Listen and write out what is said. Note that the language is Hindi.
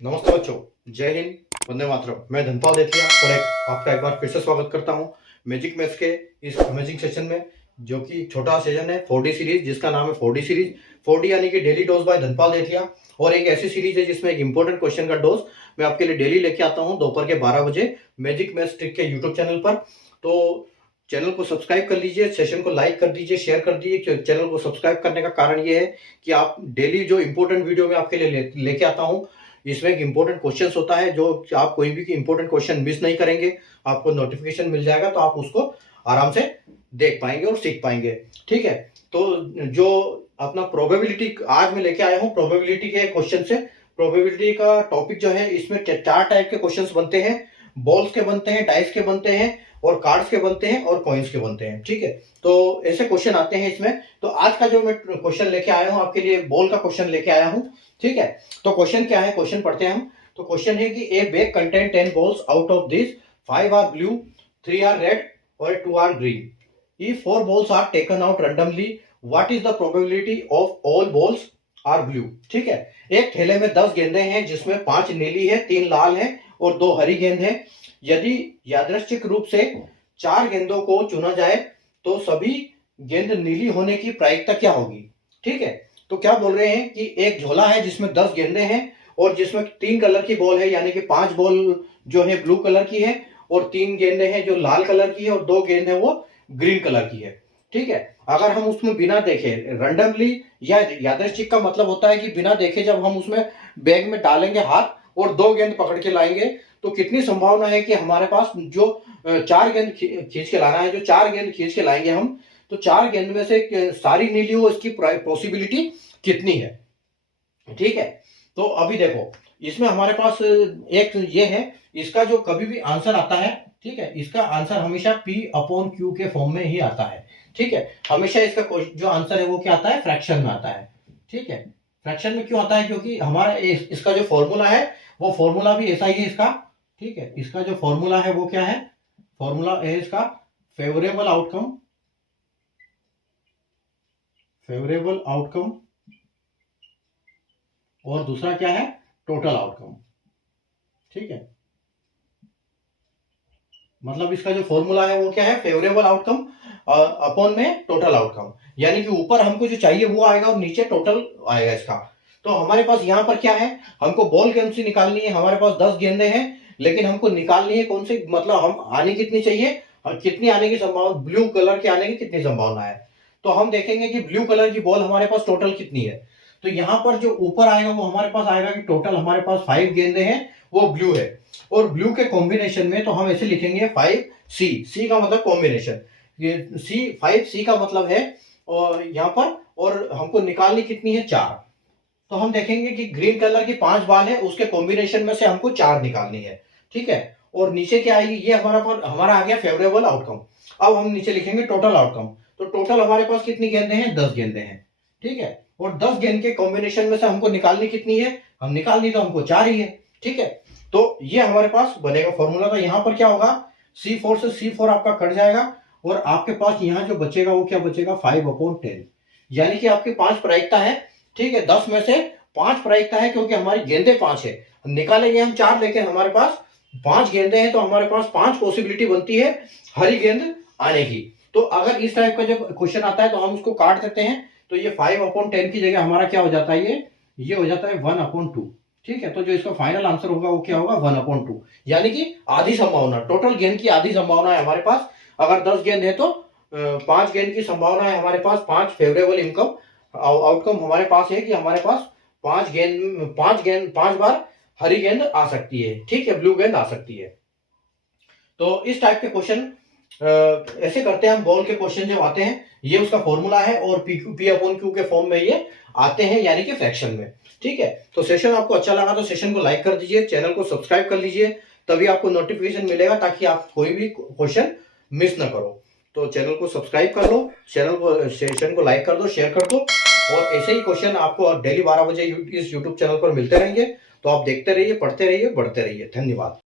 नमस्ते बच्चों, जय हिंद, वंदे मातरम। मैं धनपाल देथिया और आपका एक बार फिर से स्वागत करता हूं मैजिक मैथ्स के इस अमेजिंग सेशन में, जो कि छोटा सेशन है 4D सीरीज, जिसका नाम है 4D सीरीज। 4D यानी कि डेली डोज बाय धनपाल देथिया, और एक ऐसी सीरीज है जिसमें एक इंपॉर्टेंट क्वेश्चन का डोज मैं आपके लिए डेली लेके आता हूं दोपहर के 12 बजे मैजिक मैथ्स ट्रिक के यूट्यूब चैनल पर। तो चैनल को सब्सक्राइब कर लीजिए, सेशन को लाइक कर दीजिए, शेयर कर दीजिए। चैनल को सब्सक्राइब करने का कारण ये है कि आप डेली जो इंपॉर्टेंट वीडियो मैं आपके लिए लेके आता हूँ, इसमें एक इंपॉर्टेंट क्वेश्चन होता है, जो आप कोई भी इंपॉर्टेंट क्वेश्चन मिस नहीं करेंगे, आपको नोटिफिकेशन मिल जाएगा, तो आप उसको आराम से देख पाएंगे और सीख पाएंगे। ठीक है, तो जो अपना प्रोबेबिलिटी आज मैं लेके आया हूँ, प्रोबेबिलिटी के क्वेश्चन से। प्रोबेबिलिटी का टॉपिक जो है, इसमें 4 टाइप के क्वेश्चंस बनते हैं। बॉल्स के बनते हैं, डाइस के बनते हैं, और कार्ड्स के बनते हैं, और कॉइन्स के बनते हैं। ठीक है, तो ऐसे क्वेश्चन आते हैं इसमें। तो आज का जो मैं क्वेश्चन लेके आया हूँ आपके लिए, बॉल का क्वेश्चन लेके आया हूँ। ठीक है, तो क्वेश्चन क्या है, क्वेश्चन पढ़ते हैं हम। तो क्वेश्चन है कि a bag contain 10 balls, out of this 5 are blue, 3 are red और 2 are green. If 4 balls are taken out randomly, what is the probability of all balls are blue? ठीक है, एक थैले में 10 गेंदें हैं, जिसमें 5 नीली है, 3 लाल है और 2 हरी गेंद है। यदि यादृच्छिक रूप से 4 गेंदों को चुना जाए तो सभी गेंद नीली होने की प्रायिकता क्या होगी? ठीक है, तो क्या बोल रहे हैं कि एक झोला है जिसमें 10 गेंदें हैं, और जिसमें 3 कलर की बॉल है, यानी कि 5 बॉल जो है ब्लू कलर की है, और 3 गेंदें हैं जो लाल कलर की है, और 2 गेंद है वो ग्रीन कलर की है। ठीक है, अगर हम उसमें बिना देखे रैंडमली या यादृच्छिक का मतलब होता है कि बिना देखे जब हम उसमें बैग में डालेंगे हाथ और 2 गेंद पकड़ के लाएंगे, तो कितनी संभावना है कि हमारे पास जो 4 गेंद खींच के लाना है, जो 4 गेंद खींच के लाएंगे हम, तो 4 गेंद में से सारी नीली हो, इसकी पॉसिबिलिटी कितनी है? ठीक है, तो अभी देखो, इसमें हमारे पास एक ये है, इसका जो कभी भी आंसर आता है, ठीक है, इसका आंसर हमेशा P/Q के फॉर्म में ही आता है। ठीक है, हमेशा इसका जो आंसर है वो क्या आता है, फ्रैक्शन में आता है। ठीक है, फ्रैक्शन में क्यों आता है? क्योंकि हमारा इसका जो फॉर्मूला है, वो फॉर्मूला भी ऐसा ही है इसका। ठीक है, इसका जो फॉर्मूला है वो क्या है? फॉर्मूला है इसका फेवरेबल आउटकम, फेवरेबल आउटकम, और दूसरा क्या है, टोटल आउटकम। ठीक है, मतलब इसका जो फॉर्मूला है वो क्या है, फेवरेबल आउटकम अपॉन में टोटल आउटकम, यानी कि ऊपर हमको जो चाहिए वो आएगा और नीचे टोटल आएगा इसका। तो हमारे पास यहाँ पर क्या है, हमको बॉल कौन सी निकालनी है? हमारे पास 10 गेंदें हैं, लेकिन हमको निकालनी है कौन सी, मतलब हम आने कितनी चाहिए और कितनी आने की संभावना, ब्लू कलर के आने की कितनी संभावना है? तो हम देखेंगे कि ब्लू कलर की बॉल हमारे पास टोटल कितनी है। तो यहाँ पर जो ऊपर आएगा वो हमारे पास आएगा कि टोटल हमारे पास 5 गेंदें हैं, वो ब्लू है, और ब्लू के कॉम्बिनेशन में तो हम ऐसे लिखेंगे 5C। सी का मतलब कॉम्बिनेशन, ये सी 5C का मतलब है, और यहाँ पर, और हमको निकालनी कितनी है, 4। तो हम देखेंगे कि ग्रीन कलर की 5 बाल है, उसके कॉम्बिनेशन में से हमको 4 निकालनी है। ठीक है, और नीचे क्या आएगी, ये हमारा आ गया फेवरेबल आउटकम। अब हम नीचे लिखेंगे टोटल आउटकम। तो टोटल हमारे पास कितनी गेंदें हैं, 10 गेंदें हैं। ठीक है, और 10 गेंद के कॉम्बिनेशन में से हमको निकालनी कितनी है, हम निकालनी तो हमको 4 ही है। ठीक है, तो ये हमारे पास बनेगा फॉर्मूला। तो यहाँ पर क्या होगा, C4 से C4 आपका कट जाएगा, और आपके पास यहाँ जो बचेगा वो क्या बचेगा, 5/10, यानी कि आपकी 5 प्रायिकता है। ठीक है, 10 में से 5 प्रायिकता है, क्योंकि हमारी गेंदें 5 है, निकालेंगे हम 4, लेकिन हमारे पास 5 गेंदें हैं, तो हमारे पास 5 पॉसिबिलिटी बनती है हरी गेंद आने की। तो अगर इस टाइप का जब क्वेश्चन आता है तो हम उसको काट देते हैं, तो ये 5/10 की जगह हमारा क्या हो जाता है, ये हो जाता है 1/2। ठीक है, तो जो इसका फाइनल आंसर होगा वो क्या होगा, 1/2, यानी कि आधी संभावना, टोटल गेंद की आधी संभावना है हमारे पास। अगर 10 गेंद है तो 5 गेंद की संभावना है हमारे पास, 5 फेवरेबल इनकम आउटकम हमारे पास है कि हमारे पास 5 बार हरी गेंद आ सकती है। ठीक है, ब्लू गेंद आ सकती है। तो इस टाइप के क्वेश्चन ऐसे करते हैं हम। बॉल के क्वेश्चन जब आते हैं, ये उसका फॉर्मूला है, और P/Q के फॉर्म में ये आते हैं, यानी कि फ्रैक्शन में। ठीक है, तो सेशन आपको अच्छा लगा तो सेशन को लाइक कर दीजिए, चैनल को सब्सक्राइब कर लीजिए, तभी आपको नोटिफिकेशन मिलेगा, ताकि आप कोई भी क्वेश्चन मिस ना करो। तो चैनल को सब्सक्राइब कर लो, सेशन को लाइक कर दो, शेयर कर दो, और ऐसे ही क्वेश्चन आपको डेली 12 बजे इस यूट्यूब चैनल पर मिलते रहेंगे। तो आप देखते रहिए, पढ़ते रहिए, बढ़ते रहिए। धन्यवाद।